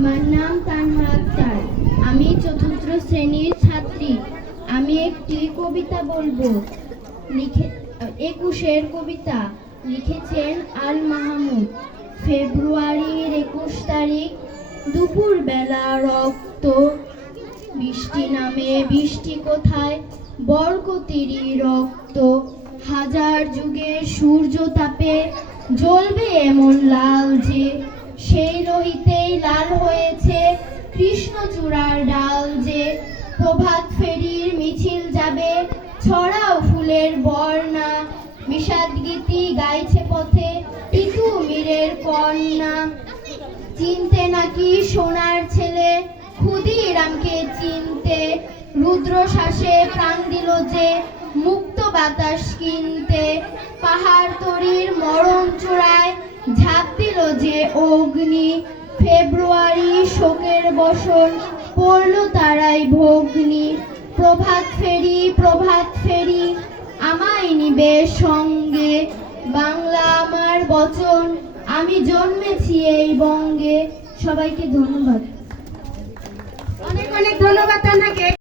আমার নাম তানহা আক্তার। আমি চতুর্থ শ্রেণীর ছাত্রী। আমি একটি কবিতা বলবো। 21-এর কবিতা লিখেছেন আল মাহমুদ। ফেব্রুয়ারির 21 তারিখ, দুপুর বেলা রক্ত বৃষ্টি নামে, বৃষ্টি কোথায়, বরকতিরই রক্ত। হাজার যুগের সূর্য তাপে জ্বলবে এমন লাল যে, সেই রহিতেই লাল হয়েছে কৃষ্ণচূড়ার ডাল যে। প্রভাত ফেরির মিছিল যাবে, ছড়াও ফুলের বর্ণা, বিষাদ গীতি গাইছে পথে টিটু মীরের কন্যা। চিনতে নাকি সোনার ছেলে, ক্ষুদিরামকে চিনতে, রুদ্র শ্বাসে প্রাণ দিল যে, মুক্ত বাতাস কিনতে। পাহাড় তরির মরণ চূড়ায় ঝাঁপ দিল যে অগ্নি, ফেব্রুয়ারি শোকের বসন পড়ল তারাই ভগ্নি। প্রভাত ফেরি আমায় নিবে সঙ্গে, বাংলা আমার বচন, আমি জন্মেছি এই বঙ্গে। সবাইকে ধন্যবাদ। অনেক অনেক ধন্যবাদ তানহাকে।